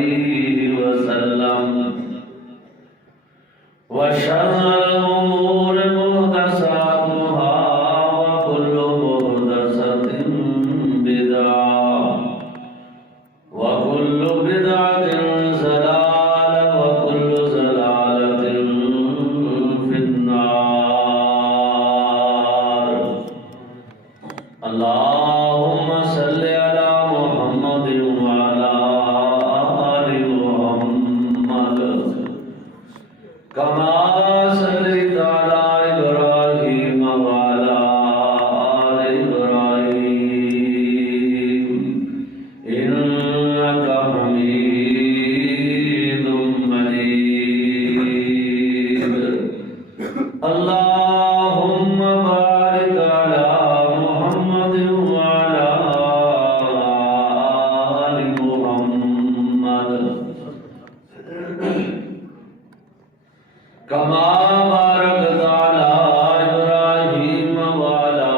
عليه وسلم وشر الأمور محدثاتها وكل محدثة بدعة وكل بدعة ضلالة وكل ضلالة في النار. اللهم صل على محمد وعلى آل محمد كما صليت على إبراهيم وعلى آل إبراهيم إنك حميد مجيد. اللهم بارك على محمد وعلى آل محمد كما باركت على إبراهيم وعلى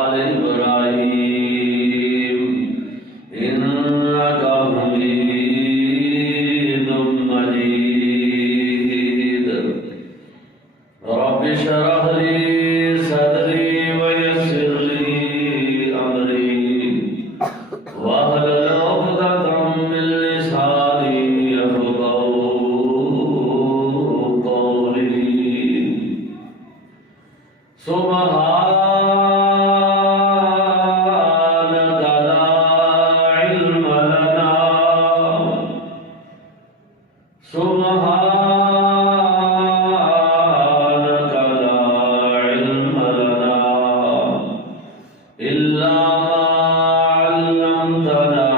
آل إبراهيم إنك حميد مجيد. رب اشرح لي صدري ويسر لي أمري واحلل عقدة من لساني يفقهوا قولي. سبحانك لا علم لنا سبحانك لا علم لنا إلا ما علمتنا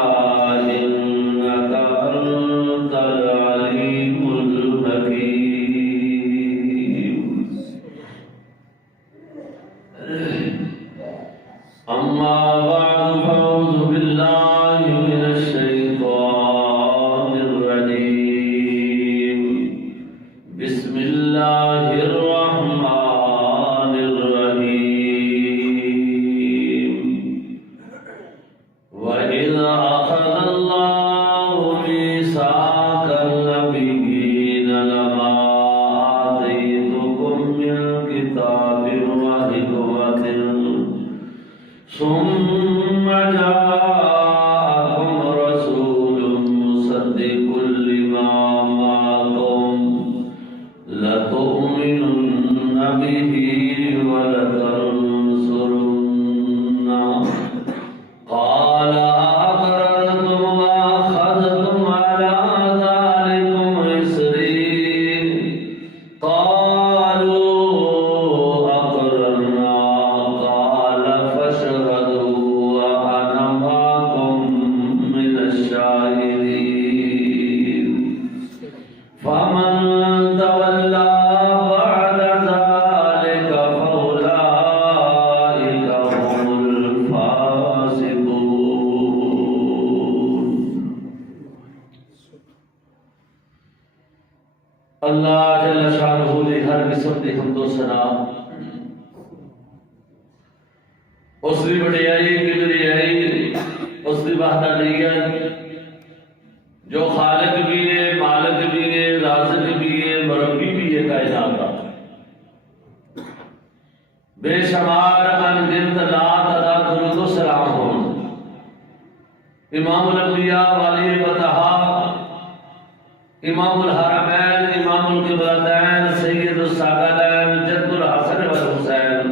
إنك أنت العليم الحكيم. أما بعد فأعوذ بالله من الشيطان الرجيم. بسم الله الرحمن الرحيم. وإذ أخذ الله ميثاق النبيين لما آتيتكم من كتاب وحكمة ثم جاءكم رسول مصدق لما معكم لتؤمنن به ولتنصرنه قال أقررتم وأخذتم على ذلكم إصري قالوا أقررنا قال فاشهدوا وأنا معكم من الشاهدين. فمن تولى بعد ذلك فأولئك هم الفاسقون. اللہ جل شانہ دی ہر قسم دی حمد و ثنا اس دی بڑائی کبریائی اس دی وحدانیت جو خالق بھی ہے مالک بھی ہے رازق بھی ہے مربی بھی ہے کائنات کا بے شمار انگنت ذات ادا درود و سلام ہو امام الانبیاء والی بطہا امام الحرمین امام القبلتین سید الثقلین جد الحسن والحسین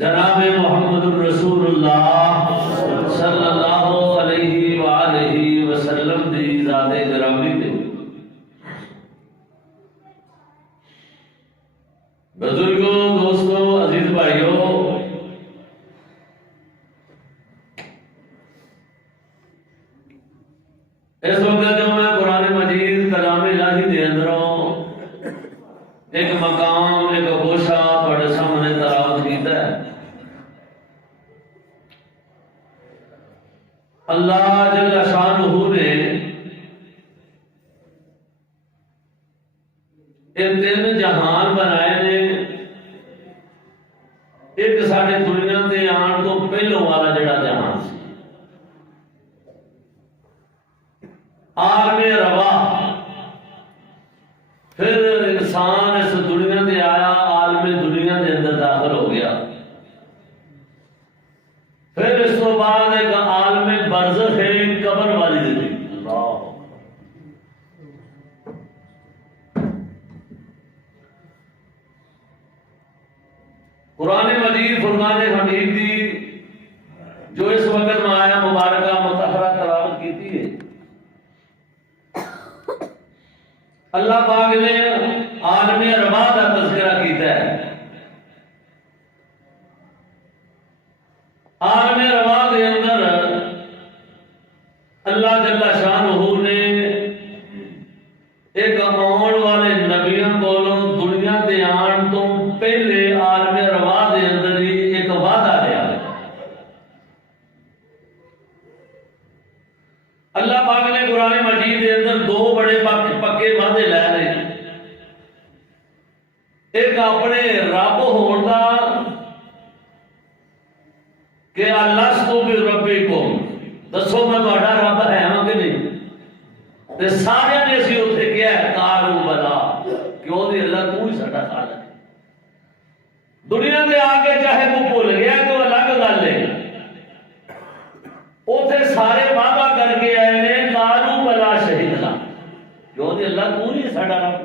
جناب محمد الرسول اللہ صلی اللہ علیہ وآلہ وسلم دی ذات گرامی تے بزرگوں دوستوں عزیز بھائیوں اس وقت جو میں قرآن مجید کلام الہی دے اندروں ایک مقام ایک گوشہ بڑے سامنے تلاوت کیتا ہے. اللہ جل شانہ نے یہ تین جہان بنائے نے. ایک ساڑھے دنیا دے آن تو پہلوں والا جڑا جہان سی عالم روا، پھر انسان اس دنیا دے آیا، عالم دنیا دے اندر داخل ہو گیا، پھر اس کو بعد ایک عالم برزخ ہے، قبر والی زندگی۔ اللہ قرآن مجید فرقان حمید دی جو اس وقت میں آیا مبارکہ مطہرہ تلاوت کیتی ہے، اللہ پاک نے عالم روا کا تذکرہ کیتا ہے۔ عالم روا کے اندر اللہ جل شانہ نے ایک آن والے نبیوں کولوں دنیا دے آن تو پہلے عالم روا دے اندر ہی ایک وعدہ لیا ہے۔ اللہ پاک نے قرآن مجید دے اندر دو بڑے پکے وعدے لے رہے ہیں، ایک اپنے رب ہون دا کہ الستُ بربکم، دسو میں تہاڈا رب ہے ہاں کہ نہیں؟ تے سارے نے اسی اتنے کیا ہے قالوا بلا، کیوں نہیں اللہ تو ہی ساڈا خالق ہے۔ دنیا دے آگے چاہے وہ بھول گیا تو الگ گل ہے، اتنے سارے وعدہ کر کے آئے نے قالوا بلا شہدنا، کیوں نہیں اللہ تو ہی ساڈا رب۔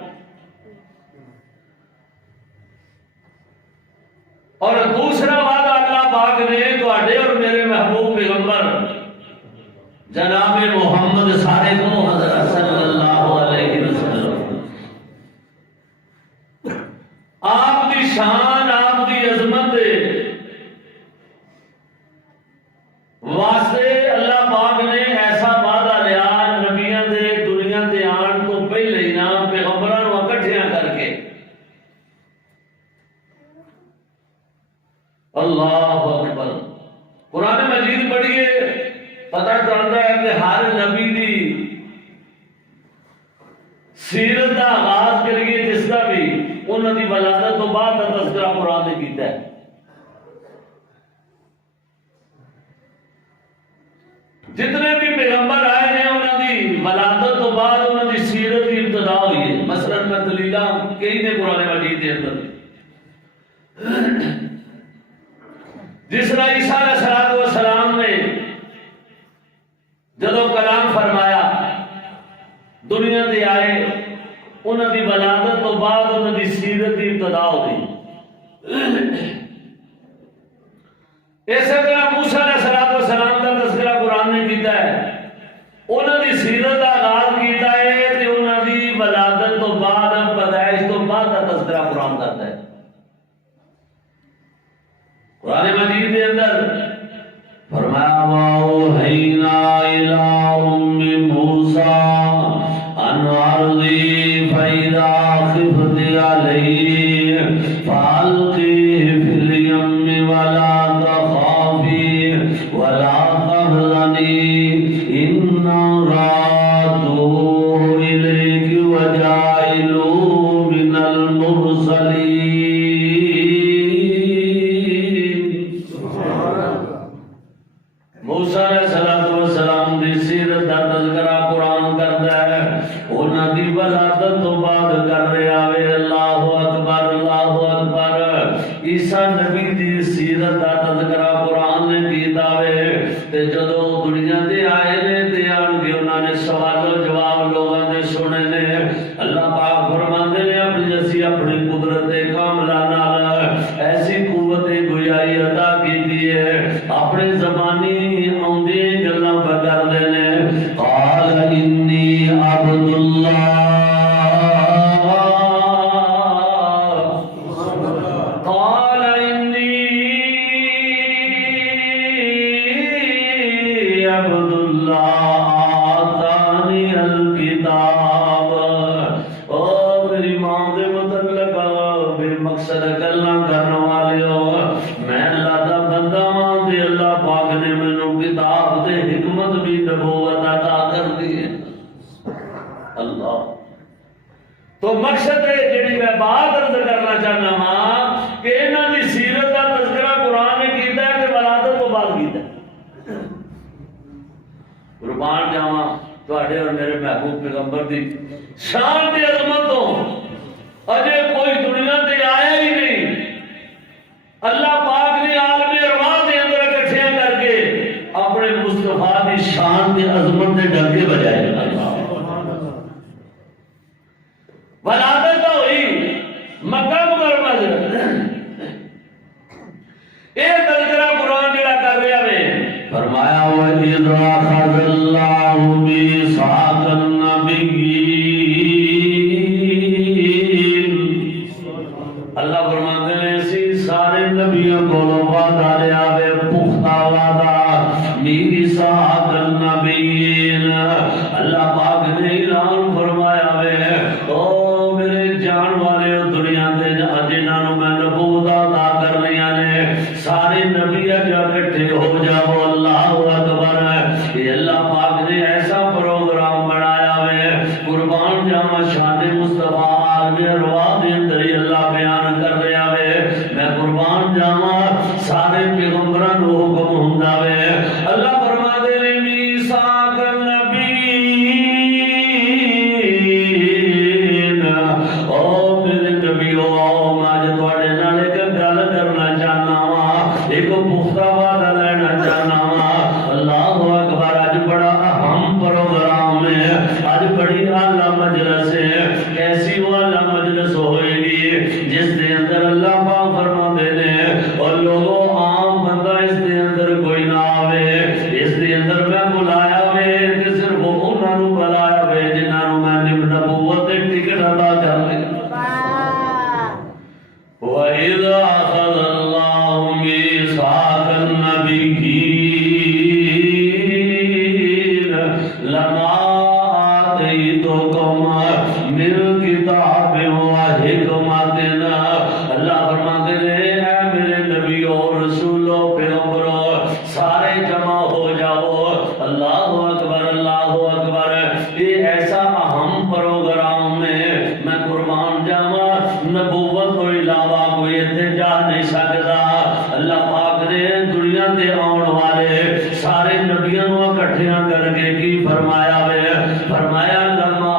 اور دوسرا وعدہ اللہ پاک نے تواڈے اور میرے محبوب پیغمبر جناب محمد صادق حضرت صلی اللہ علیہ وسلم، آپ کی شان، آپ کی عظمت واسطے اللہ پاک نے ایسا وعدہ لیا نبیاں دے دنیا دے آن تو پہلے ہی نا پیغمبراں نوں اکٹھیاں کر کے۔ اللہ اکبر، قرآن مجید پڑھیے پتہ چلتا ہے کہ ہر نبی دی سیرت کا آغاز کریے جس کا بھی انہوں کی ولادت تو بعد کا تذکرہ قرآن نے کیتا ہے۔ جتنے بھی پیغمبر آئے ہیں انہوں کی ولادت تو بعد انہوں کی سیرت کی ابتدا ہوئی ہے۔ مثلا میں دلیلاں کئی نے قرآن مجید کے اندر، جس طرح عیسیٰ علیہ السلام نے جدو کلام فرمایا دنیا دے آئے، انہوں کی ولادت تو بعد انہوں کی سیرت کی ابتدا ہو گئی۔ اسی طرح موسیٰ علیہ السلام کا تذکرہ قرآن نے کیتا ہے، انہوں کی سیرت کا آغاز کیتا ہے کہ انہوں کی ولادت تو بعد پیدائش تو بعد کا تذکرہ قرآن کرتا ہے۔ قرآن مجید کے اندر فرمایا وَأَوْحَيْنَا إِلَىٰ أُمِّ مُوسَىٰ أَنْ أَرْضِعِيهِ فَإِذَا خِفْتِ عَلَيْهِ فَأَلْقِيهِ فِي الْيَمِّ وَلَا تَخَافِي وَلَا تَحْزَنِي إِنَّا رَادُّوهُ إِلَيْكِ وَجَاعِلُوهُ مِنَ الْمُرْسَلِينَ۔ موسیٰ علیہ السلام دی سیرت دا تذکرہ قرآن کرتا ہے، انہاں دی ولادت تو بعد کر رہا ہے۔ اللہ اکبر، اللہ اکبر۔ عیسیٰ نبی دی سیرت دا تذکرہ قرآن نے کیتا ہے تے جدوں دنیا دے آئے نے تے آن کے انہاں نے سوال و جواب لوگاں نے سنے نے۔ اللہ پاک فرماندے نے اپنی جیسی اپنی قدرت کاملہ نال ایسی قوت گویائی عطا کیتی ہے، اپنے زبانی آندے گلاں کر دینے۔ قال انی عبد اللہ، قال انی عبد اللہ آتانی الکتاب۔ او میری ماں دے متعلق بے مقصد گلاں کرن والے ہو، میں اللہ دا بندہ ہاں تے اللہ پاک نے مینوں کتاب تے حکمت بھی نبوت عطا کر دی ہے۔ اللہ تو مقصد ہے جڑی میں بات عرض کرنا چاہنا ہاں کہ انہاں دی سیرت دا تذکرہ قرآن نے کیتا ہے کہ ولادت تو بعد کیتا ہے۔ قربان جاواں تواڈے اور میرے محبوب پیغمبر دی شان دی عظمت تو اجے کوئی دنیا تے آیا ہی نہیں. اللہ پاک نے عالم ارواح دے اندر اکٹھے کر کے اپنے مصطفیٰ دی شان دی عظمت دے ڈنگے بجائے. ولادت ہوئی مکہ مکرمہ سے. یہ تذکرہ قرآن جڑا کر رہا ہے فرمایا وَإِذْ أَخَذَ اللَّهُ مِيثَاقَ النَّبِيِّينَ. اللہ فرماتے ہیں اسی سارے نبیوں کو وعدہ لیا ہے پختہ وعدہ میثاق النبیین. اللہ پاک نے اعلان فرمایا ہے او میرے جان والے دنیا دے جنہاں میں نبوت عطا کر لیا نے سارے نبی جو اکٹھے ہو جاؤ. اللہ اکبر. یہ اللہ پاک نے ایسا پروگرام بنایا ہے قربان جاواں شان مصطفیٰ عالم ارواح دے اندر اللہ بیان کر رہا ہے. میں قربان جاواں سارے پیغمبراں نو حکم ہوندا ہے. اللہ فرماتے نے میثاق النبیین. او میرے نبیو میں تواڈے نال ایک گل کرنا چاہنا وا ایک پختہ وعدہ لینا چاہنا وا. اللہ اکبر. اج بڑا اہم پروگرام ہے. اج بڑی اعلی مجلس ہے. کیسی اعلی مجلس ہوئے گی جس دے اندر اللہ پاک فرماتے ہیں اور لوگوں عام بندہ اس دے اندر کوئی نہ آوے. اس دے اندر میں بلایا وے کہ صرف انہاں نوں بلایا وے جنہاں نوں میں نبوت دے ٹکٹ عطا کر دے. وَإِذْ أَخَذَ اللَّهُ مِيثَاقَ النَّبِيِّينَ لَمَا آتَيْتُكُم مِّن كِتَابٍ وَحِكْمَةٍ. اللہ فرماتے ہیں اے میرے نبیوں رسولوں پیغمبروں سارے جمع ہو جاؤ. اللہ اکبر. اللہ اکبر. یہ ایسا اہم پروگرام ہے میں قربان جاواں نبوت تو علاوہ کوئی اتنے جا نہیں سکتا. اللہ پاک نے دنیا تے آن والے سارے نبیوں کو اکٹھیاں کر کے کی فرمایا ہے فرمایا لما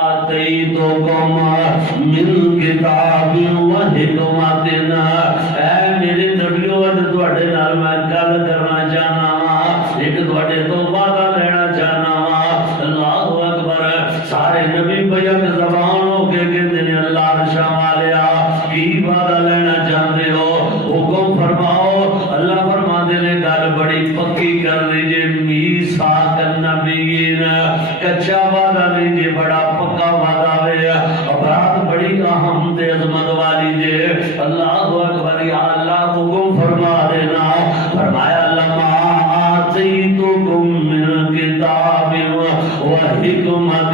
آتیتکم من کتاب و حکمت. اے میرے نبیوں اج تواڈے نال میں گل کرنا چاہنا وا ایک تواڈے تو وعدہ لینا چاہنا وا. اللہ اکبر. سارے نبی بیک زبان ہو کے کہتے ہیں اللہ رشا والیا کی وعدہ لینا چاہتے ہو حکم فرماؤ. اللہ فرماتے ہیں گل بڑی پکی کر لیجیے. میثاق النبیین کچا وعدہ لیجیے بڑا پکا وعدہ ہے. بات بڑی اہم تے عظمت والی جے. اللہ اکبر. یا اللہ حکم فرما دینا. فرمایا لما آتیتکم من کتاب و حکمت.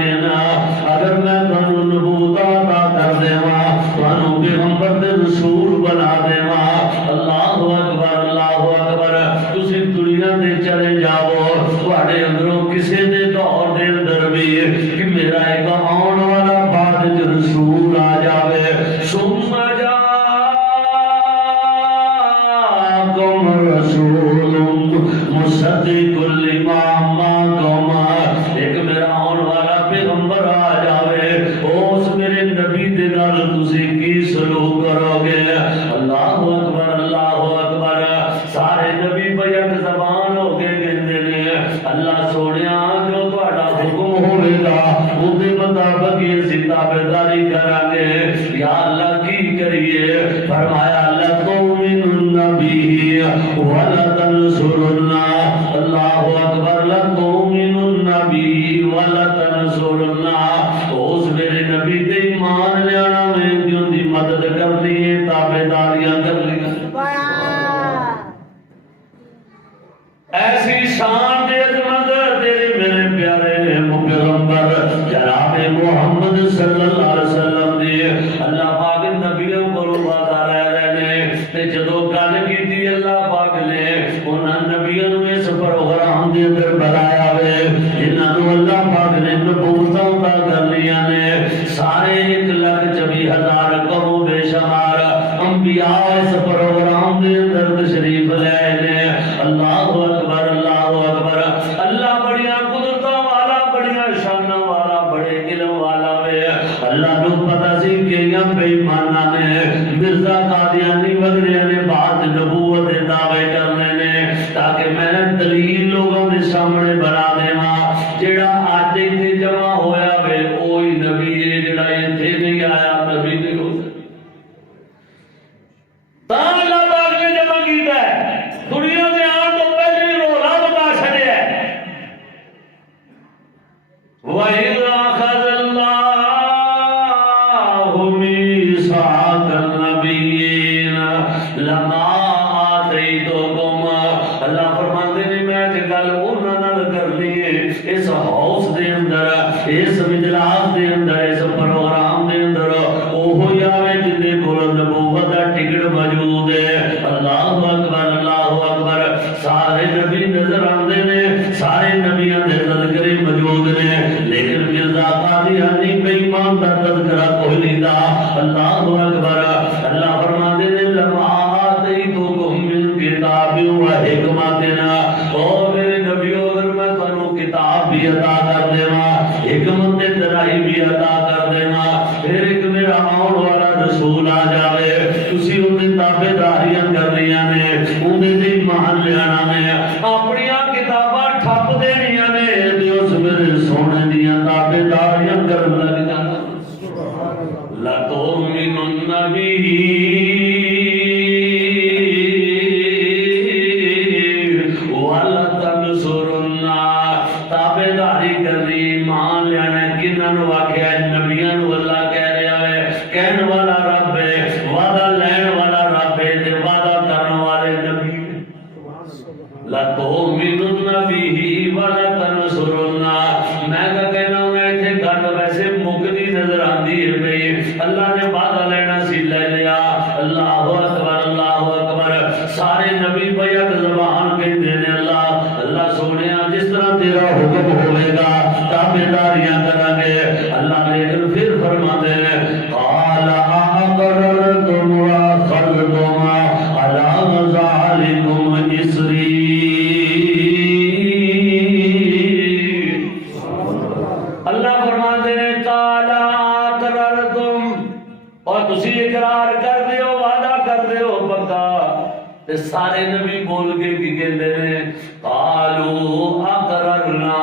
اگر میں تانوں نبوت عطا کر دیواں تانوں پیغمبر تے رسول بنا دیواں. اللہ اکبر. اللہ اکبر. تسی دنیا تے چلے جاؤ تواڈے اندروں کسے دے دور دے اندر بھی کہ میرا ایک آن والا بعد رسول آ جاوے. ثم جاءکم رسول مصدق لما معکم. ایک میرا آن والا پیغمبر آ جاوے اس میرے نبی دے نال تسی کی سلوک کرو گے. اللہ اکبر. اللہ اکبر. سارے نبی بیک زبان ہو کے کہندے نے اللہ سونیا جو تہاڈا حکم ہوے گا اس دے مطابق یہ تابعداری کران گے. یا اللہ کی کریے. فرمایا لَتُؤْمِنُنَّ بِهِ وَلَتَنْصُرُنَّ. اللہ اکبر. لَتُؤْمِنُنَّ بِهِ وَلَتَنْصُرُنَّ. اس میرے نبی تے ایمان لیانا میں جو دی مدد کرنی ہے تابعداریاں کرنی. ایسی شان دے عظمت تیرے میرے پیارے پیغمبر جناب محمد صلی اللہ علیہ وسلم دی. اللہ پاک نبیوں کو وعدہ لے رہے نے تے جدوں گل کیتی اللہ پاک نے انہاں نبیوں سامنے بنا دیواں جڑا اج ایتھے جمع ہویا وے اوہی نبی ہے جڑا ایتھے نہیں آیا نبی نہیں ہو سکتا تا اللہ پاک نے جمع کیتا ہے دنیا میں آن تو پہلے رولا بتا چھڑیا ہے وَإِذْ أَخَذَ اللَّهُ مِيثَاقَ النَّبِيِّينَ لَمَا آتَيْتُكُمْ اللہ فرماتے ہیں میں کہ گل انہاں نال کرنی ہے اس ہاؤس دے اندر اس مجلس دے اندر اس پروگرام دے اندر اوہ یاوے جن دے کول نبوت دا ٹکٹ موجود ہے اللہ اکبر سارے نبی نظر آندے نے سارے نبیاں دے تذکرے موجود نے لیکن مرزا قادیانی بے ایمان دا تذکرہ کوئی نہیں تھا اللہ اکبر اللہ فرماتے ہیں لما آتیتکم من کتاب و حکمت او میرے نبیوں اگر میں تانوں کتاب بھی عطا کر دیواں حکمت ترائی بھی عطا کر دیواں پھر ایک میرا آن والا رسول آ جاوے تسی اندے تابعداریاں کرنیاں نے اندے تے ایمان لیانا نے اپنی کتاباں ٹھپ دینیاں نے تے اس میرے سونے دیاں تابعداریاں کرن لگ جانا لا تؤمنن به ولا تنصرن تابعداری کرنی ایمان لیانا کناں نو آکھیا نبیاں نو اللہ کہہ رہا ہے کہن والا رب ہے وعدہ لین والا رب ہے تے وعدہ کرن والے نبی لا تؤمنن به ولا تنصرن میں کہنا ہوں ایتھے گل ویسے مکدی نظر آندی ہے بھئی اللہ نے وعدہ لینا سی لے لیا اللہ اکبر سارے نبی بیک زبان کہندے نے اللہ اللہ سونیا جس طرح تیرا حکم ہوے گا تابعداریاں کریں گے اللہ لیکن پھر فرماتے ہیں قال اقررتم واخذتم على ذلكم اسری اللہ فرماتے ہیں قال اقررتم اور تسی اقرار کر دیو وعدہ کر دیو پکا تے سارے نبی بول کے کی کہندے نے قالوا اقررنا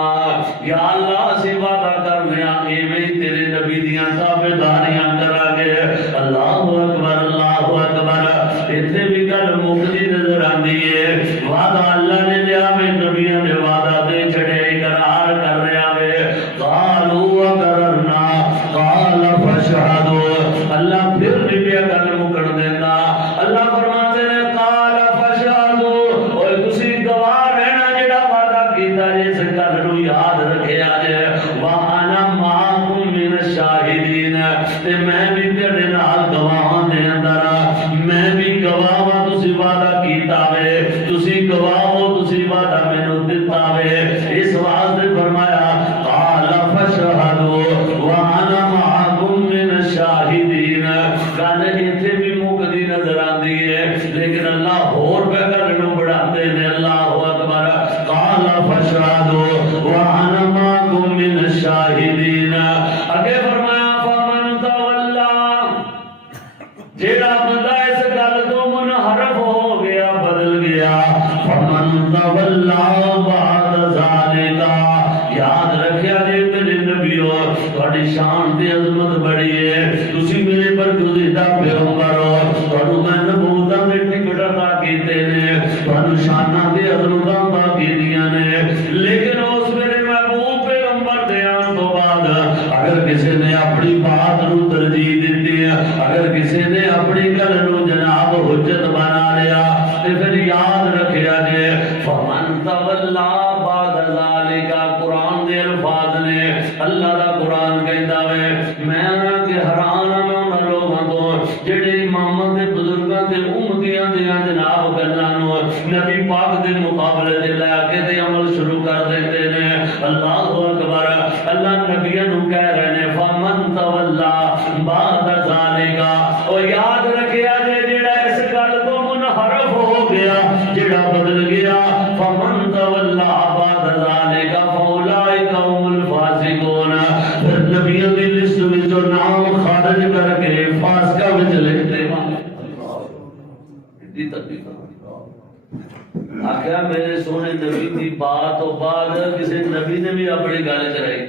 یا اللہ سے وعدہ کرنے ایویں تیرے نبی دیاں تابعداریاں کرا گے اللہ اکبر ایتھے بھی گل مکدی نظر آندی ہے وعدہ اللہ نے لیا وے نبیاں نے وعدہ دے چھڑے اقرار کر رہا وے قالوا اقررنا قال فاشهدوا اللہ پھر بھی گل مکڑ دیندا اللہ فرماتے ہیں قال فاشهدوا اوے تسی گواہ رہنا جڑا وعدہ کیتا اس گل نو یاد رکھیا جے وانا معکم من الشاہدین تے میں بھی تیرے نال گواہاں دے اندر میں بھی گواہ ہاں تسی وعدہ کیتا وے تسی گواہ ہو تسی وعدہ مینوں دتا وے اس واسطے فرمایا قال فاشهدوا وانا معکم من الشاہدین گل ایتھے بھی مکدی نظر آندی ہے لیکن اللہ ہور پہ گل نو بڑھاندے نے اللہ اکبر قال فاشهدوا وانا معکم من الشاہدین اگے فرمایا فمن تولا جیڑا بندہ اس گل تو منحرف ہو گیا بدل گیا فمن تولا بعد ذالک یاد رکھیا جے میرے نبیو تہاڈی شان تے عظمت بڑی ہے تسی میرے پر گزیدہ پیغمبر ہو تہاڈوں میں نبوتاں دے ٹکٹ عطا کیتے نے تہاڈوں شاناں تے عظمتاں عطا کیتیاں نے لیکن اس میرے محبوب پیغمبر دے آن تو بعد اگر کسی نے اپنی بات نو ترجیح دیتی ہے اگر کسی نے اپنی گل نو جناب حجت بنا لیا تے پھر یاد رکھیا جے فمن تولا بعد ذالک قرآن دے الفاظ نے اللہ دا قرآن کہندا وے میں نہ کہ حیران ہاں میں انہاں لوگاں تو جڑے اماماں دے بزرگاں دے امتیاں دے جناب گلاں نو نبی پاک دے مقابلے تے لے کے تے عمل شروع کر دیندے نے اللہ اکبر اللہ نبیاں نو کہہ رہے نے فمن تولا بعد ذالک او یاد رکھیا جے جڑا اس گل تو منحرف ہو گیا جڑا بدل گیا فمن تولا بعد ذالک فاولئک هم الفاسقون پھر نبیوں دی لسٹ وچوں نام خارج کر کے فاسقہ وچ لکھ دے دی تکلیف آخیا میرے سونے نبی دی بات تو بعد کسی نبی نے بھی اپنی گل چلائی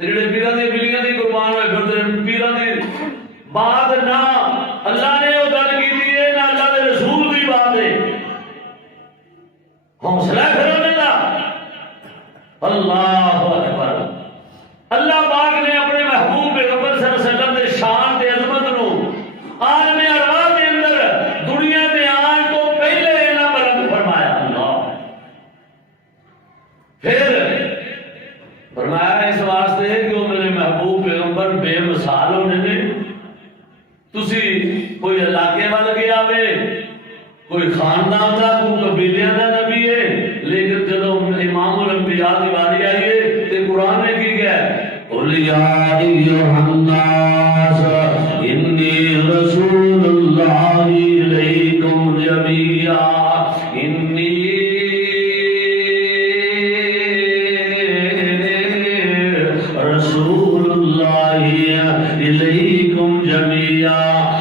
جڑے پیران دی بلیاں دی قربان ہوئے پھر پیران دی بات نہ اللہ نے وہ گل کی ہے نہ اللہ کے رسول کی بات ہے حوصلہ کرنے کا اللہ اکبر اللہ پاک نے اپنے محبوب پیغمبر صلی اللہ علیہ وسلم کے شان تے عظمت نو عالم ارواح کے اندر دنیا میں آن تو پہلے انہاں بلند فرمایا اللہ پھر فرمایا اس واسطے کہ وہ میرے محبوب پیغمبر بے مثال ہونے نے تسی کوئی علاقے وال گیا وے کوئی خاندان دا کوئی قبیلیاں دا نبی ہے لیکن جدوں امام الانبیاء دی باری آئی ہے تے قرآن نے کی کہا قل یا ایھا الناس انی رسول اللہ الیکم جمیعا انی رسول اللہ الیکم جمیعا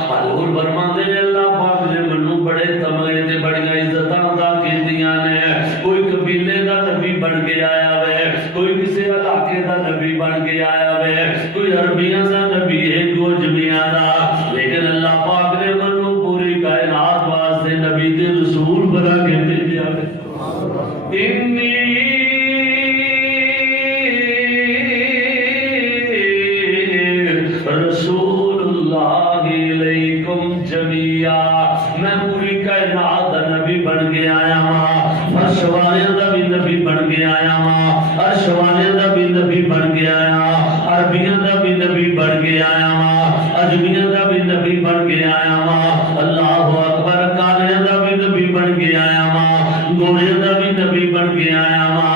حضور فرماتے ہیں اللہ پاک نے منو بڑے تمغے تے بڑی عزتاں عطا کیتیاں نے کوئی قبیلے دا نبی بن کے آیا وے کوئی کسی علاقے دا نبی بن کے آیا وے کوئی عربیاں دا نبی ہے کوئی جمیعا دا لیکن اللہ پاک نے منو پوری کائنات واسطے نبی تے رسول بنا کے بھیجا وے انی رسول اللہ علیکم جمیعا میں پوری کائنات دا نبی بن کے آیا ہاں فرش والے دا بھی نبی بن کے آیا ہاں عرش والے دا بھی نبی بن کے آیا ہاں عربیاں دا بھی نبی بن کے آیا ہاں اجمیاں دا بھی نبی بن کے آیا ہاں اللہ اکبر کالیاں دا بھی نبی بن کے آیا ہاں گوڑیاں دا بھی نبی بن کے آیا ہاں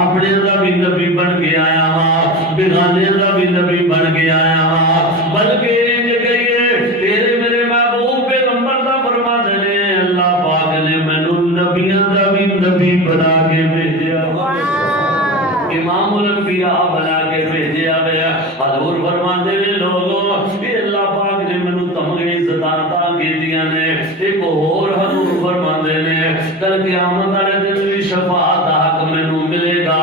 اپنے دا بھی نبی بن کے آیا ہاں بیگانے دا بھی نبی بن کے آیا ہاں بلکہ تیرے میرے محبوب پیغمبر دا فرما دے اللہ پاک نے مینوں نبیاں دا بھی نبی بنا کے بھیجا امام الانبیاء بنا کے بھیجا گیا حضور فرما دے لوگوں یہ اللہ پاک نے مینوں تمغے عزتاں عطا کیتیاں نے ایک اور حضور فرما دے نے کل قیامت والے دن بھی شفاعت دا حق مینوں ملے گا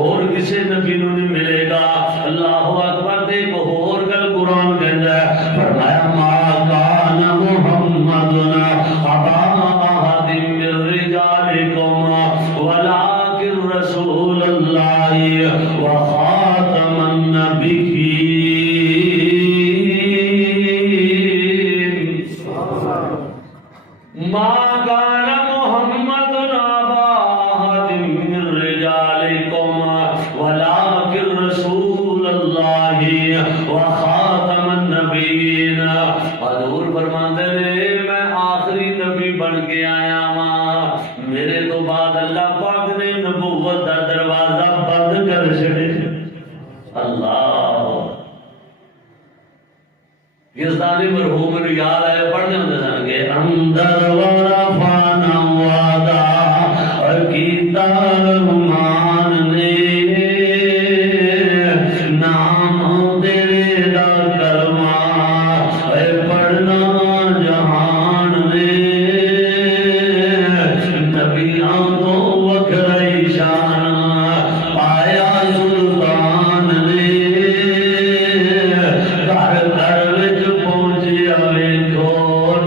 اور کسی نبی نوں نہیں ملے گا اللہ اکبر تے ایک اور گل قرآن کہندا ہے فرمایا ما کان محمد ابا احد من رجالکم ولکن رسول اللہ وخاتم النبیین ما کان محمد ابا احد من رجالکم ولکن رسول اللہ وخاتم النبیین حضور فرماتے ہیں میں آخری نبی بن کے آیا ہاں میرے تو بعد اللہ پاک نے نبوت کا دروازہ بند کر چھڑے اللہ یہ دانی مرحوم نے یاد ہے پڑھنے ہوتے سن کے اندر ورفانا وعدا کیتا رحمان نے نام تیرے دا کلمہ پڑھنا جہان نے نبیاں تو وکھرائی شان پایا سلطان نے گھر گھر وچ پہنچیا ویکھو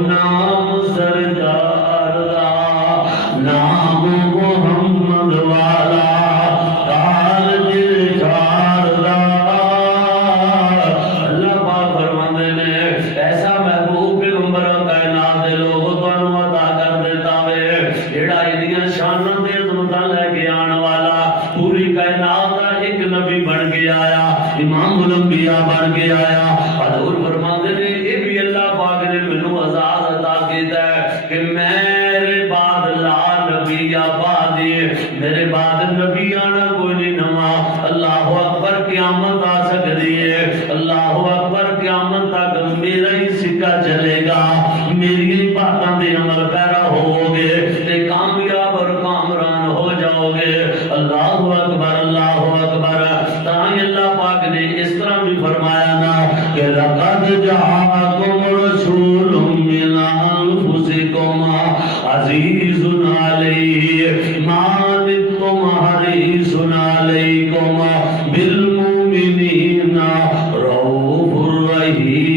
نام سرکار دا نام محمد والا کال دل چار دا اللہ پاک فرماندے نے ایسا محبوب پیغمبر کائنات دے لوگ تانوں عطا کر دیتا وے جیڑا انہاں شاناں تے عظمتاں لے کے آن والا پوری کائنات دا ایک نبی بن کے آیا امام الانبیاء بن کے آیا حضور فرماندے نے یہ بھی اللہ پاک نے مینوں آزاد عطا کیتا ہے کہ میرے بعد لا نبی آباد میرے بعد نبی آنا کوئی نہیں نواں اللہ اکبر قیامت آ سکتی ہے اللہ اکبر قیامت تک میرا ہی سکہ چلے گا میری باتاں دے عمل پیرا ہو گے تے کامیاب اور کامران ہو جاؤ گے اللہ اکبر تاں اللہ پاک نے اس طرح بھی فرمایا نا کہ لقد جاءکم رسول من انفسکم عزیز علیہ ما عنتم حریص علیکم بالمؤمنین رؤوف الرحیم۔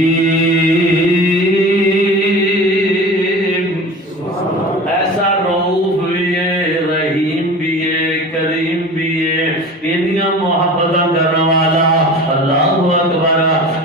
ایسا رؤوف بھی ہے، رحیم بھی ہے، کریم بھی ہے، انیاں محبت کرنے والا اللہ اکبر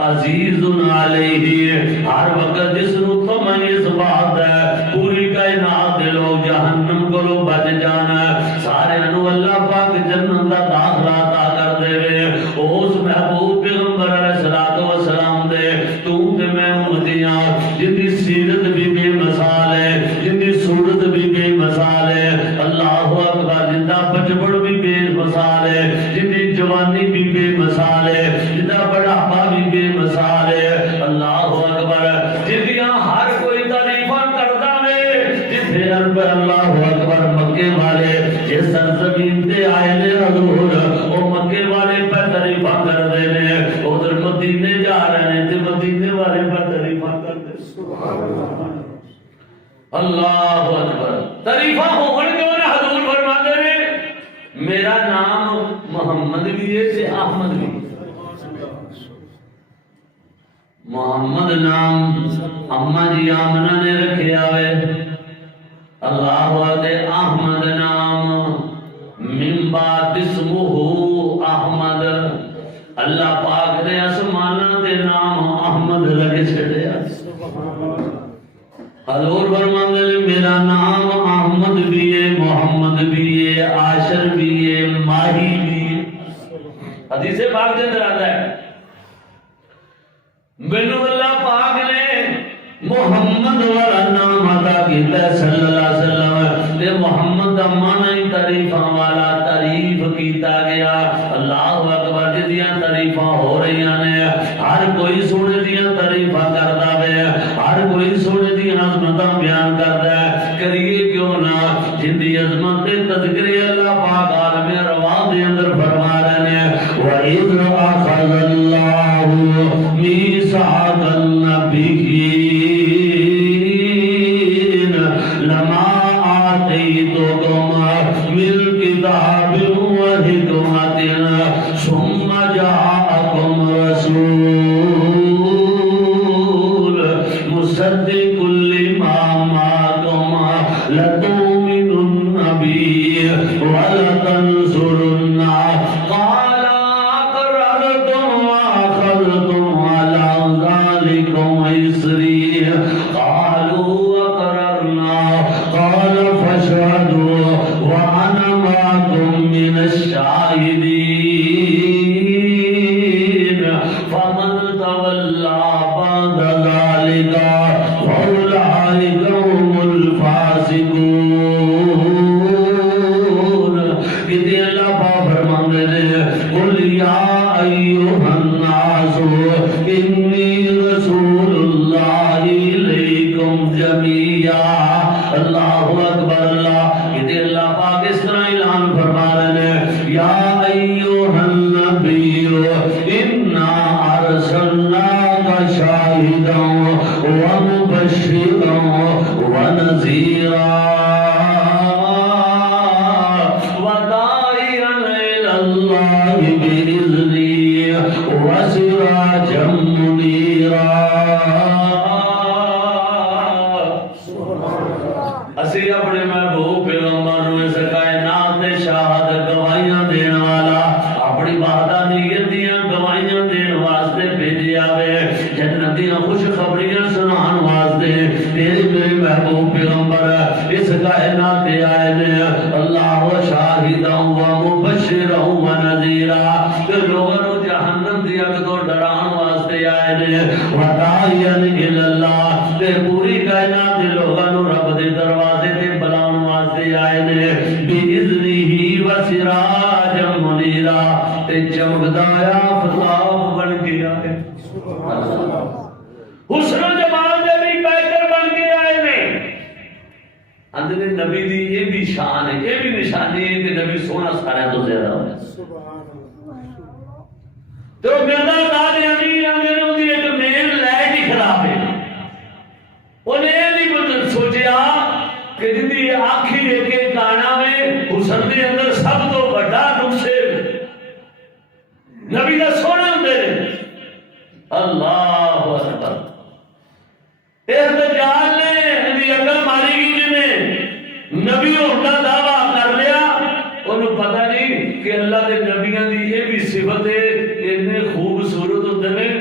عزیز علیہ، ہر وقت جس نو سمجھ اس بات ہے پوری کائنات دے لوگ جہنم کو بچ جانا، سارے انو اللہ پاک جنت دا داخلہ عطا کر دے وے۔ اس محبوب پیغمبر علیہ الصلوۃ والسلام دے تو تے میں امتیاں جن دی سیرت بھی بے مثال ہے، جن دی صورت بھی بے مثال ہے، اللہ اکبر، جن دا بچپن بھی بے مثال ہے، جن دی جوانی بھی بے مثال ہے، جن دا بڑھاپا بھی بے مثال ہے، اللہ اکبر، جن دیاں ہر کوئی تعریفاں کردا وے، جتھے اللہ اکبر مکے والے جس سرزمین تے آئے نے حضور او مکے والے پر تعریفاں کردے نے، ادھر مدینے جا رہے ہیں تے مدینے والے پر تعریفاں کردے، اللہ اکبر۔ تعریفاں ہون کیوں نہ حضور فرماتے نے میرا نام محمد بھی ہے تے احمد بھی۔ محمد نام اما جی آمنہ نے رکھے آوے، اللہ تے احمد نام من بعد اسمہ احمد، اللہ پاک نے اسمانہ دے نام احمد لگے چھڑیا۔ حضور فرماتے ہیں میرا نام احمد بھی ہے، محمد بھی ہے، عاشر بھی ہے، ماہی بھی ہے۔ حدیث پاک کے اندر آتا ہے مینوں اللہ پاک نے محمد والا نام عطا کیتا ہے صلی اللہ علیہ وسلم، تے محمد دا معنی تعریفاں والا تعریف کیتا گیا۔ اللہ اکبر، جدیاں تعریفاں ہو رہی نے، ہر کوئی سونے دیاں تعریفاں کردا وے، ہر کوئی سونے دیاں عظمتاں بیان کردا ہے، کریے کیوں نہ جن دی عظمت تے تذکرے اللہ پاک عالم ارواح دے اندر فرما رہے ہیں وَإِذْ أَخَذَ اللَّهُ مِيثَاقَ النَّبِيِّينَ لَمَا آتَيْتُكُم مِّن كِتَابٍ وَحِكْمَةٍ ثُمَّ جَاءَكُمْ رَسُولٌ مُصَدِّقٌ لِّمَا مَعَكُمْ لَتُؤْمِنُنَّ بِهِ وَلَتَنصُرُنَّهُ قَالَ أَقْرَرْتُمْ وَأَخَذْتُمْ عَلَىٰ ذَٰلِكُمْ إِصْرِي قَالُوا أَقْرَرْنَا قَالَ فَاشْهَدُوا وَأَنَا مَعَكُمْ مِنَ الشَّاهِدِينَ فَمَن تَوَلَّىٰ بَعْدَ ذَٰلِكَ فَأُولَٰئِكَ هُمُ الْفَاسِقُونَ۔ کہ اللہ پاک فرماتے ہیں قُلْ يَا أَيُّهَا النَّاسُ إِنِّي رَسُولُ اللَّهِ إِلَيْكُمْ جَمِيعًا۔ اللہ اکبر، اللہ کہ اللہ پاک اس طرح اعلان فرما رہے ہیں یا ایھا النبی انا ارسلناک شاہدا ومبشرا ونذیرا وداعیا الی اللہ بإذنہ وسراجا منیرا۔ اسی اپنے محبوب پیغمبر نو اس کائنات دے شاہد گواہیاں دین والا اپنی وحدانیت دیاں گواہیاں دین واسطے بھیجیا وے، جنت دیاں خوشخبریاں سنان واسطے تیرے میرے محبوب پیغمبر اس کائنات دے آئے نے۔ اللہ شاہدا و مبشرا و نذیرا، تے لوگاں نو جہنم دی اگ تو ڈران واسطے آئے نے۔ وداعیا الی اللہ، تے پوری کائنات دے لوگاں نو رب دے دروازے تے بلاؤن واسطے آئے نے۔ بِإِذْنِهِ وَسِرَاجًا مُنِيرًا، تے چمکدا آفتاب بن گیا ہے۔ حسن و جمال دے بھی بہتر بن کے آئے نے۔ اندر نبی دی یہ بھی شان ہے، یہ بھی نشانی ہے کہ نبی سونا سارا تو زیادہ ہے۔ تو گندا دادی امیر امیر دی ایک مین لائٹ ہی خراب ہے، انہیں نہیں سوچیا کہ جدی آنکھی لے کے گانا میں حسن دے اندر سب تو بڑا نقصے نبی دا سونے ہوندے نے اللہ اکبر اس دجال نے دی عقل ماری گئی جنہیں نبی ہونے کا دعویٰ کر لیا انہوں پتہ نہیں کہ اللہ دے نبیوں دی یہ بھی صفت ہے اتنے خوبصورت ہوتے ہیں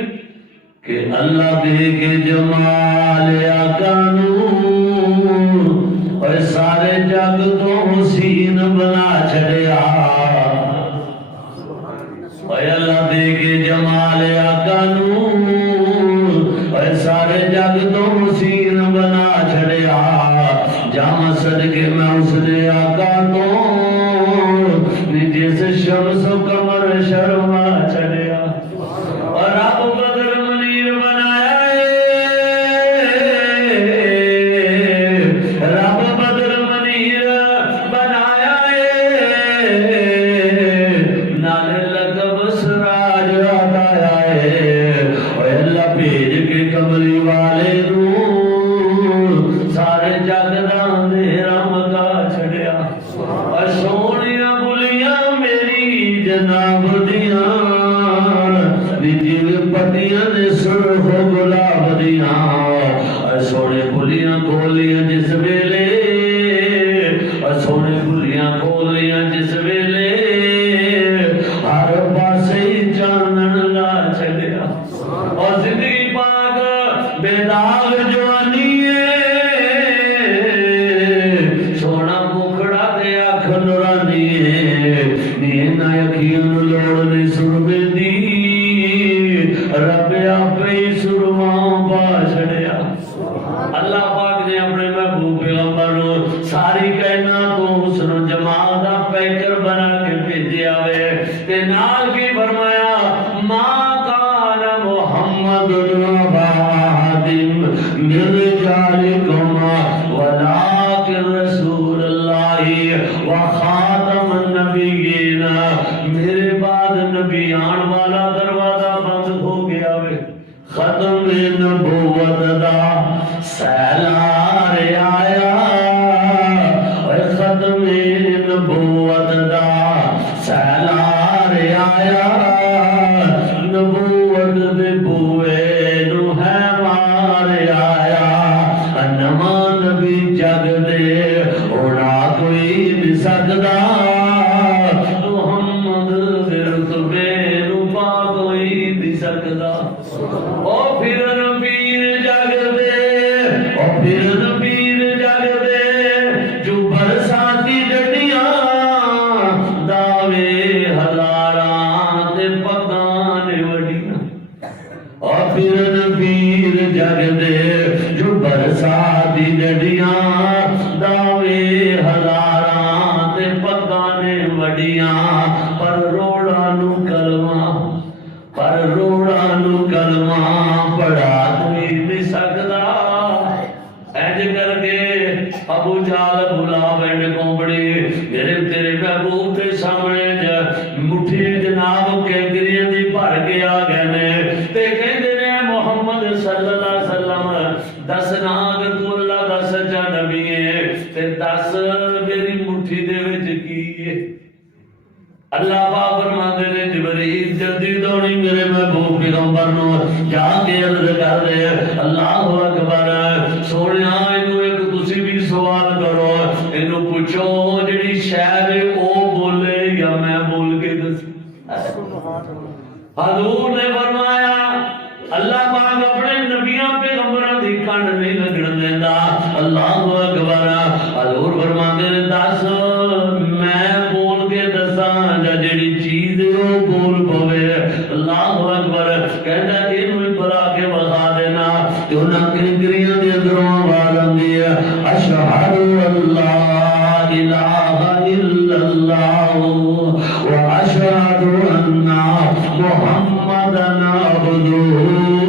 کہ اللہ دے کے جمال آقا نور اور سارے جگ تو حسین بنا چھڑیا اور اللہ دے کے جمال آقا نور اور سارے جگ تو حسین بنا چھڑیا جام صدقے میں اس نے آقا تو جس شمس و قمر شرما چھڑیا اور رب بدر منیر بنایا رب بدر منیر بنایا نالے لقب سراج آتایا اور اللہ بھیج کے کملی والے نور سارے جگ دا اندھیرا مکا چھڑیا اور سونیاں بلیاں میری جناب دیاں جیو پتیاں نے سرخ و گلاب دیاں اور سونے بلیاں کھولیاں جس ویلے اور سونے بلیاں کھولیاں جس ویلے ہر پاسے چانن لا چھڑیا اور زندگی پاک بے داغ جوانی سونا مکھڑا تے اکھ نورانی نینا یقین لوڑنے سربے دی رب آپ ہی سرماں پا چھڑیا اللہ پاک نے اپنے محبوب پیغمبر ساری کائنات کو حسن و جمال دا پیکر بنا کے بھیجیا ہوئے تے نال کی فرمایا ما کان محمد ابا احد من رجالکم ولکن رسول اللہ وخاتم النبیین میرے بعد نبی آن والا دروازہ بند ہو گیا وے ختم نبوت دا سیلار آیا اور ختم نبوت دا سیلار آیا نبوت دے بوئے نو ہے مار آیا نواں نبی جگ دے اوڑا کوئی نہیں سکدا محمد دے رتبے نو پا کوئی نہیں سکدا او پھر پیر جگ دے او پھر پیر جگ دے جو برساتی ڈڈیاں دعوے ہزاراں تے پتاں وڈیاں او پھر پیر جگ دے جو برساتی ڈڈیاں دعوے ہزاراں تے پتاں وڈیاں پر روڑا نو کلمہ پر روڑا نو کلمہ پڑھا کوئی نہیں سکدا اینج کر کے ابو جہل بلا بین کومبڑی میرے تیرے محبوب کے سامنے مٹھی جناب کینکریاں دی بھر کے آ گئے نے تے کہندے نے محمد صلی اللہ علیہ وسلم دس نا اگر تو اللہ دا سچا نبی ہے تے دس میری مٹھی دے وچ کی ہے اللہ پاک فرماندے نے جبریل جلدی دوڑی میرے محبوب پیغمبر نو جا کے عرض کر دے اللہ اکبر سونیا اینو ایک تسی بھی سوال کرو اینو پوچھو جڑی شے او بولے یا میں بول کے دس حضور نے فرمایا اللہ پاک اپنے نبیوں پیغمبراں دی کان نہیں لگن دیندا اللہ اکبر حضور فرماندے نے دس میں بول کے دساں جڑی چیز او بول پوے اللہ اکبر کہندا اینو بلا کے بتا دینا کہ انہاں کنکریاں دے اندروں آواز آندی ہے اشہد اللہ الہ الا اللہ واشہد ان محمدن عبدہ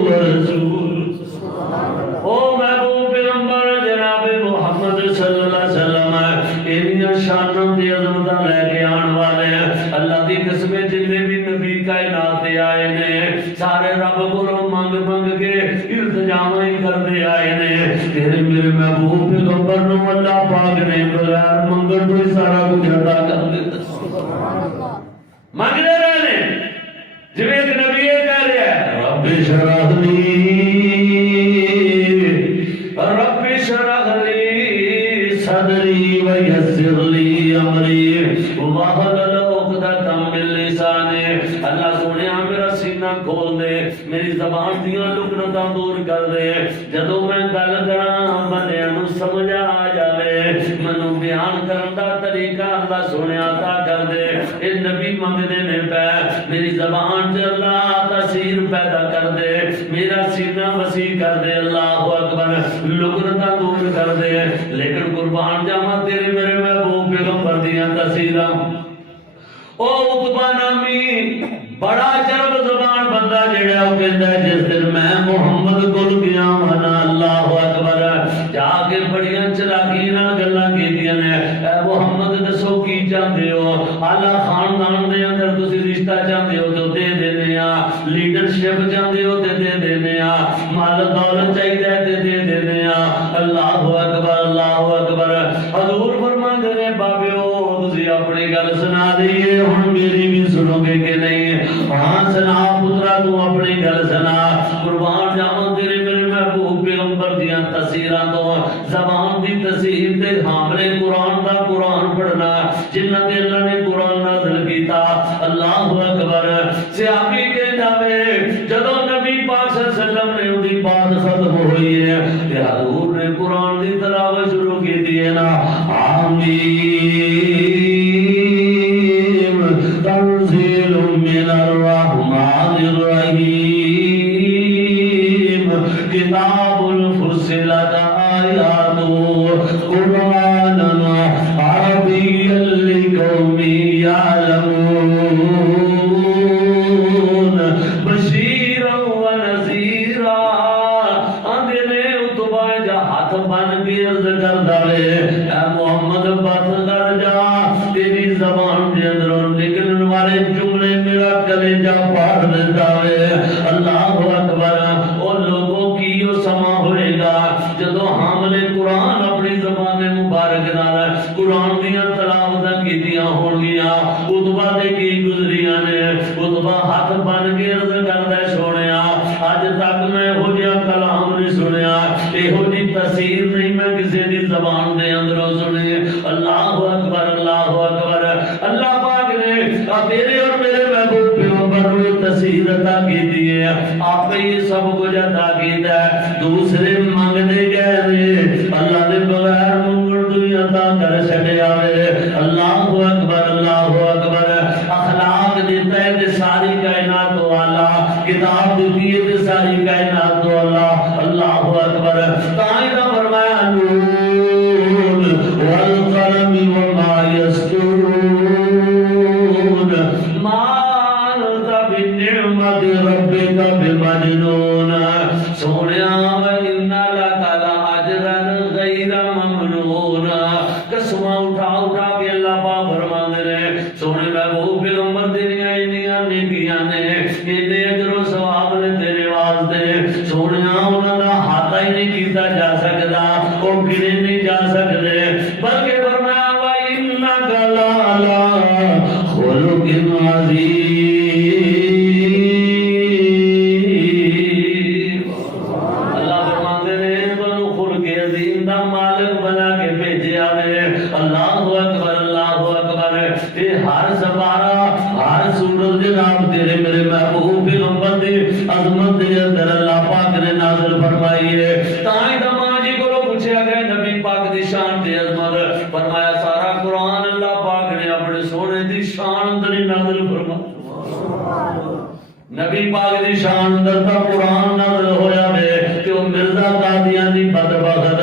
ورسولہ او محبوب پیغمبر جناب محمد صلی اللہ علیہ وسلم انہاں شانوں دی عظمتاں لے کے آن والے ہیں اللہ دی قسم جتنے بھی نبی کائنات آئے نے سارے رب کو مانگ مانگ کے التجاواں ہی کرتے آئے نے تیرے میرے محبوب پیغمبر نو اللہ پاک نے بغیر منگن تو سارا کچھ عطا کر دیتا مانگتے رہے جویں ایک نبی یہ کہہ رہا ہے رب اشرح لی صدری ویسر لی امری واحلل عقدۃ من لسانی، اللہ سونیا میرا سینہ کھول دے، میری زبان دیاں لکنتاں دور کر دے، جدوں میں گل کراں بندیاں نوں سمجھ آ جاوے، مینوں بیان کرن دا طریقہ اللہ سونیا عطا کر دے۔ اے نبی منگدے نے پے میری زبان تے اللہ تاثیر پیدا کر دے، میرا سینہ وسیع کر دے، اللہ اکبر، لکنتاں دور کر دے۔ لیکن قربان جاواں تیرے میرے محبوب پیغمبر دیاں تاثیراں، او عتبہ نامی بڑا چرب زبان بندہ جڑا وہ کہندا ہے جس دن میں محمد کول گیا نا، اللہ اکبر، جا کے بڑیاں چلاکی نال گلاں کیتیاں نے، اے محمد دسو کی چاہندے ہو، اعلی خاندان دے اندر تسی رشتہ چاہندے ہو تو دے دینے آ، لیڈرشپ چاہندے ہو تے دے دینے آ، مال دولت چاہیے تے دے دینے آ، اللہ اکبر اللہ اکبر۔ حضور فرماندے نے بابیو تسی اپنی گل سنا دئیے، ہن میری بھی سنو گے کہ نہیں؟ ہاں سنا پترا تو اپنی گل سنا۔ قربان جاواں تیرے میرے محبوب پیغمبر دیاں تاثیراں تو زبان دی تاثیر تے حاملے قرآن دا قرآن پڑھنا، جنہاں تے اللہ نے قرآن نازل کیتا، اللہ اکبر۔ صحابی کہندا وے جدوں نبی پاک صلی اللہ علیہ وسلم نے اودی بات ختم ہوئی ہے تے حضور نے قرآن دی تلاوت شروع کی دی ہے نا، آمین تنزیل من الرحمن الرحیم کتاب فصلت آیاتہ قرآنا عربیا لقوم یعلمون بشیرا ونذیرا۔ آندے نے اتبا جا ہاتھ بن کے عرض کردا وے اے محمد بات کر جا، تیری زبان دے اندروں نکلن والے جملے میرا کلیجہ پاڑ دیتا وے، اللہ اکبر۔ اور لوگوں کی یہ سما ہوئے گا جدو حامل قرآن اپنی زبان مبارک نال قرآن دیاں تلاوتاں کیتیاں ہون گیاں، اتبا دے کی گزریاں نے، اتبا ہاتھ بن کے عرض کردا سونیا اج تک میں ہو جیا کلام نہیں سنیا، یہو جی تاثیر نہیں میں کسی دی زبان دے اندروں سنی، اللہ اکبر اللہ اکبر۔ اللہ پاک نے تیرے اور میرے محبوب پیغمبر کو تاثیر عطا کی ہے، آپ یہ سب کچھ عطا کیتا ہے، دوسرے منگنے گئے نے اللہ دے بغیر منگن تو ہی عطا کر چھڈیا وے، اللہ اکبر اللہ اکبر۔ اخلاق دیتا ہے تے ساری کائنات والا، کتاب دیتی ہے تے ساری کائنات والا، اللہ اکبر۔ تائیں دا فرمایا نون والقلم وما یسطرون ما انت بنعمت ربک بمجنون۔ سونیا وَإِنَّ لَكَ لَأَجْرًا غَيْرَ مَمْنُونٍ۔ قسماں اٹھا اٹھا کے اللہ پاک فرماندے نے سونے محبوب پیغمبر تیریاں انیاں نیکیاں نے، اینے اجر و ثواب نے تیرے واسطے، سونیا انہاں دا ہاتھ ہی نہیں کیتا جا سکدا، او گنے نہیں جا سکدے، بلکہ فرمایا وَإِنَّكَ لَعَلَىٰ خُلُقٍ عَظِيمٍ۔ اللہ فرماندے نے بنو خلق عظیم دا مالک بنا کے بھیجیا وے، اللہ اکبر اللہ اکبر۔ یہ ہر سپارہ ہر سورت جناب تیرے میرے محبوب پیغمبر دی عظمت دے اندر اللہ پاک نے نازل فرمائی ہے۔ تائیں دا ماں جی کو پوچھا گیا نبی پاک دی شان تے عظمت، فرمایا سارا قرآن اللہ پاک نے اپنے سونے دی شان اندر ہی نازل فرمایا، نبی پاک دی شان اندر تا قرآن نازل ہویا وے کہ وہ مرزا قادیانی بدبخت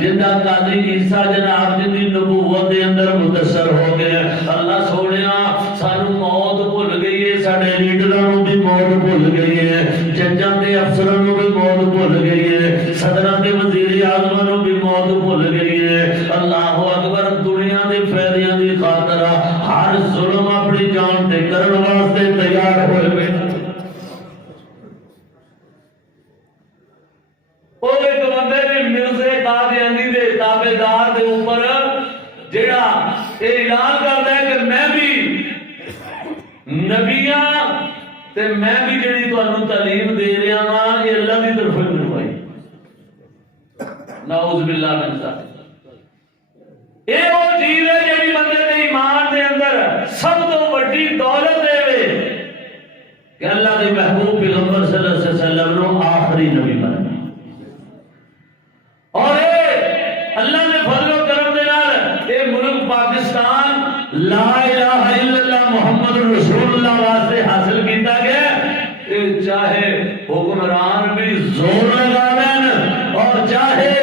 جنہ قادری عیسیٰ جناب جن دی نبوت دے اندر متاثر ہو گئے، اللہ سونیا سانو موت بھول گئی ہے، ساڈے لیڈراں بھی موت بھول گئی ہے، ججاں تے افسراں نوں بھی موت بھول گئی ہے، صدراں تے وزیر اعظم نوں بھی موت بھول گئی ہے، اللہ اکبر۔ دنیا دے فائدیاں دی خاطر ہر ظلم اپنی جان تے کرن واسطے تیار ہوئے بیٹھے۔ وہ ایک بندے بھی مرزے قادیانی دے تابعدار دے اوپر جڑا اعلان کرتا ہے کہ میں بھی نبیاں تے میں بھی جڑی تانوں تعلیم دے رہا ہاں یہ اللہ کی طرف مینوں آئی نعوذ باللہ من ذالک یہ وہ چیز ہے جڑی بندے دے ایمان دے اندر سب تو بڑی دولت دے کہ اللہ کے محبوب پیغمبر صلی اللہ علیہ وسلم نو آخری نبی بنا اور اللہ نے فضل و کرم دے نال اے ملک پاکستان لا الہ الا اللہ محمد رسول اللہ واسطے حاصل کیتا گیا چاہے حکمران بھی زور لگا لین اور چاہے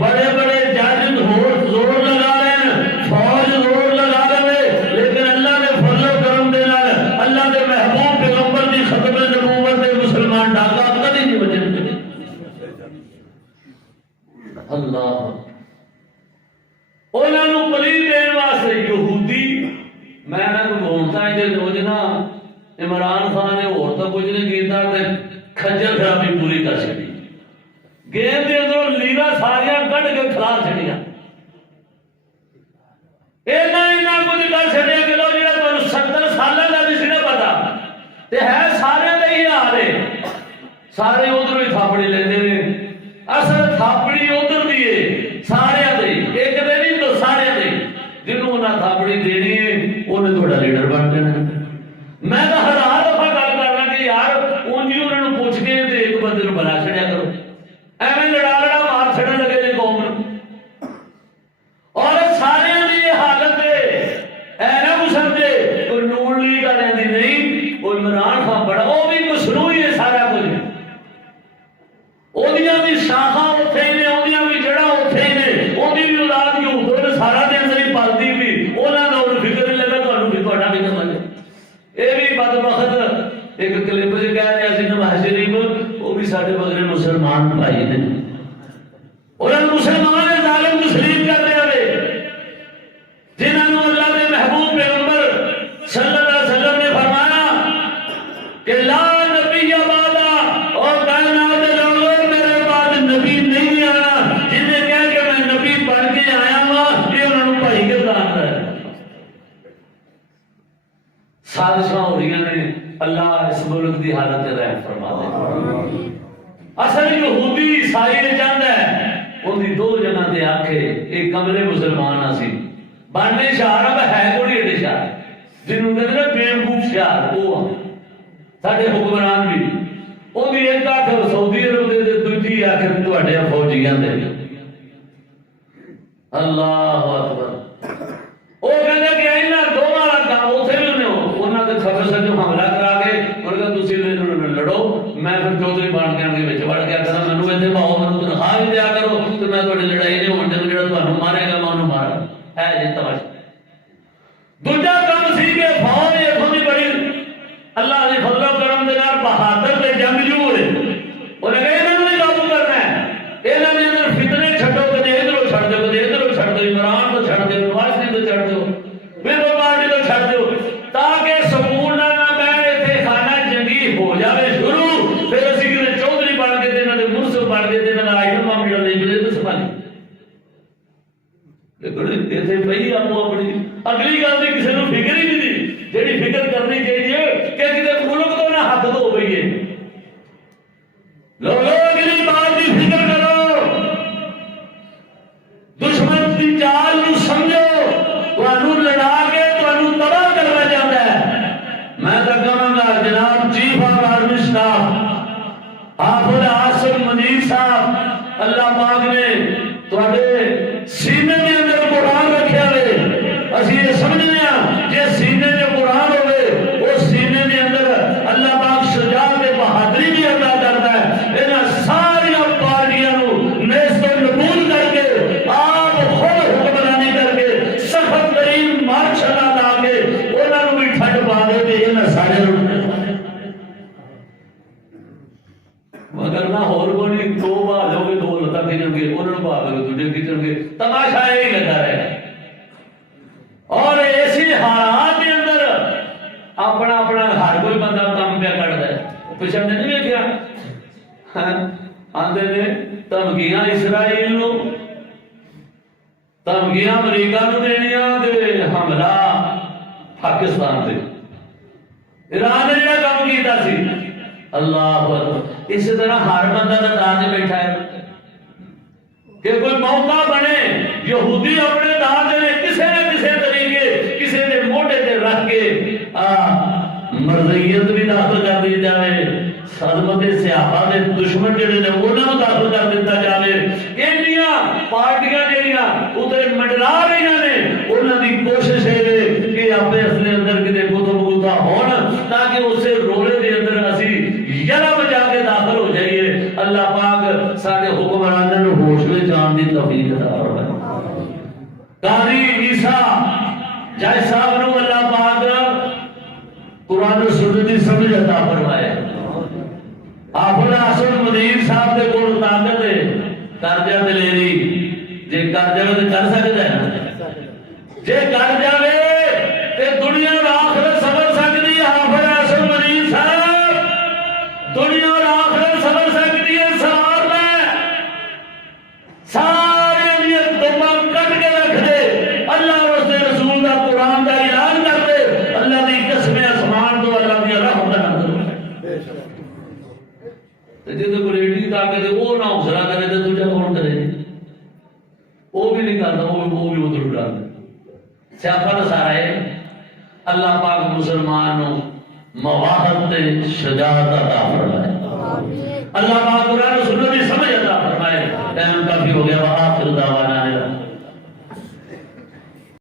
بڑے بڑے جج زور لگا لین فوج زور لگا لے لیکن اللہ نے فضل و کرم دے نال اللہ کے محبوب پیغمبر دی ختم نبوت دے مسلمان ڈاکہ کدی نہیں بچن اللہ انہاں نوں پلیت دین واسطے یہودی میں نہ بولتا ہے کہ روزنا عمران خان نے اور تو کچھ نہیں کیتا تے کھجر خرابی پوری کر چھڈی گیم دے اندر لیرا ساریاں کڈ کے کھلا چھڈیاں اینا کچھ کر چھڈیا کہ لو جڑا تانوں 70 سالاں دا نہیں سی نہ پتا تے ہے سارے دا ہی حال ہے سارے ادھر ہی تھاپڑی لیندے نے اصل تھاپڑی ادھر دی ہے سارے دے ایک دے نہیں تو سارے دے جنوں انہاں تھاپڑی دینی ہے انہیں تھوڑا لیڈر بن جانا میں تو ہزار دفعہ گل کرنا کہ یار اونجی انہوں نے پوچھ کے ایک بندے کو بنا چھڑیا کرو ایویں لڑا مار چھڑن لگے جی قوم اور سارے دی یہ حالت ہے اے نہ کو سمجھے کوئی نون لیگ والے دی نہیں کوئی عمران خان بڑا وہ بھی مصنوعی ہے سارا کچھ اودیاں بھی شاخاں اوتھے نے اودیاں بھی جڑاں اوتھے نے اودی بھی اولاد کی ہوندے سارا دے اندر ہی پلدی بھی انہاں دا فکر نہیں لگا تانوں بھی تہاڈا فکر لگے اے بھی بدبخت ایک کلپ وچ کہہ رہا سی نواز شریف وہ بھی ساڈے بغیر مسلمان بھائی نے انہاں مسلمان ظالم تسلیم کر دے ہوئے جنہاں نوں اللہ دے محبوب پیغمبر صلی اللہ علیہ وسلم نے فرمایا کہ لا نبی بعدا اور کائنات دے لوگوں میرے بعد نبی نہیں آنا جنہیں کہہ کہ میں نبی بن کے آیا ہوں یہ انہاں نوں بھائی گردان ہے سازشاں ہو رہی ہیں اللہ اس ملک دی حالت رحم فرما دے اصل یہودی عیسائی نے چاہتا ہے ان دی دو جگہ تے آکھے ایک کمرے مسلمان اسی باننے شہر اب ہے کوئی ایڈے شہر جنہوں نے کہتے ہیں بیوقوف شہر وہ ساڈے حکمران بھی ان دی ایک آخر سعودی عرب دے دوجی آخر تواڈے فوجیاں دے اللہ اکبر وہ کہتے کہ انہاں دونوں دا کام اوتھے بھی انہاں دے خبر سے جو حملہ کرا کے انہاں کہ تسی لڑو میں پھر چودھری بن کے انہاں وچ وڑ گیا کہ مینوں ایتھے پاؤ مینوں تنخواہ بھی دیا کرو تے میں تہاڈی لڑائی نہیں ہون دے جڑا تانوں مارے گا میں انہوں مارا ہے جی تماشا دوجا کام سی کہ فوج اتھوں دی بڑی اللہ دے فضل و کرم دے نال بہادر تے جنگجو ہے انہاں کہ انہاں نوں قابو کرنا ہے انہاں دے اندر فتنے چھڈو کدے ادھروں چھڈ دو کدے ادھروں چھڈ دو عمران تو چھڈ دو نواز شریف تو چھڈ دو پیپل پارٹی تو چھڈ دو تاکہ سکون نہ بیٹھے تے خانہ جنگی ہو جاوے شروع پھر اسی کدے چودھری بن کے تے انہاں دے منصب بن کے تے انہاں دا آئٹم مل لے جے تے سنبھالی لیکن ایتھے پئی آپ اپنی اگلی گل دی کسے نوں فکر ہی نہیں دی جیڑی فکر کرنی چاہیے کہ کدے ملک تو نہ حق تو ہو گئی ہے لوگوں اگلی بات دی فکر کرو دشمن دی چال نوں سمجھو تانوں لڑا کے تانوں تباہ کرنا چاہتا ہے میں تو کہاں گا جناب چیف آف آرمی اسٹاف حافظ عاصم منیر صاحب اللہ پاک نے تواڈے سینے دے اندر قرآن رکھیا ہوئے اسی یہ سمجھنے ہیں کہ سینے دے قرآن ہوئے وہ سینے دے اندر اللہ پاک شجاعت بہادری بھی عطا کرتا ہے انہاں ساری پارٹیاں نوں نیست و نبود کر کے آپ خود حکمرانی کر کے سخت ترین مارشل لا کے انہاں نوں بھی ٹھنڈ پا دے تے انہاں سارے مگر نہ ہور کوئی دو بار لوگ دو لتا کھچن گے انہوں بھاگ لو تجھے کھچن گے تماشا یہی لگا رہے اور ایسی حالات کے اندر اپنا اپنا ہر کوئی بندہ کام پہ کرتا ہے پچھڑ نے نہیں دیکھا آندے نے دھمکیاں اسرائیل نو دھمکیاں امریکہ نو دینیاں تے حملہ پاکستان تے ایران نے جڑا کام کیتا کیتا سی اللہ اکبر اس طرح ہر بندہ دا داج بیٹھا ہے کہ کوئی موقع بنے یہودی اپنے داج نے کسے نہ کسے طریقے کسے نے موٹے تے رکھ کے مرضیت بھی داخل کر دی جائے صدمت صحابہ دے دشمن جڑے نے انہاں نوں داخل کر دیتا جائے انڈیا پارٹیاں جڑیاں ادھر منڈلا رہی نے انہاں دی کوشش ہے کہ اپنے اصل اندر کتے کتب گتا ہون تاکہ اسے رولے دے اندر اسی یلا بجا کے داخل ہو جائیے اللہ پاک سارے حکمرانوں نوں ہوش میں جان دی توفیق عطا فرمائے قاضی عیسیٰ جائے صاحب نوں اللہ پاک قرآن و سنت دی سمجھ عطا فرمائے اپنا اصل مدیر صاحب دے کول طاقت ہے قرضہ تے لے جے کر جاوے تے کر سکدا ہے جے کر جاوے تے دنیا اور آخرت سمجھ سکدی ہے حافظ اصل مدیر صاحب دنیا اور آخرت سمجھ سکدی ہے سوار میں سارے نیت دماغ کٹ کے رکھ دے اللہ اور اس رسول دا قرآن دا اعلان کر دے اللہ دی قسم آسمان تو اللہ دی رحمت نازل بے شک جے تے کوئی ایڈی طاقت ہے وہ نہ حوصلہ کرے تے دوجا کون کرے وہ بھی نہیں کرتا وہ بھی ادھر اڑا دے سیاپا تو سارا ہے اللہ پاک مسلمانوں مواہب تے شجاعت عطا فرمائے اللہ پاک قرآن و سنت کی سمجھ عطا فرمائے ٹائم کافی ہو گیا وآخر دعوانا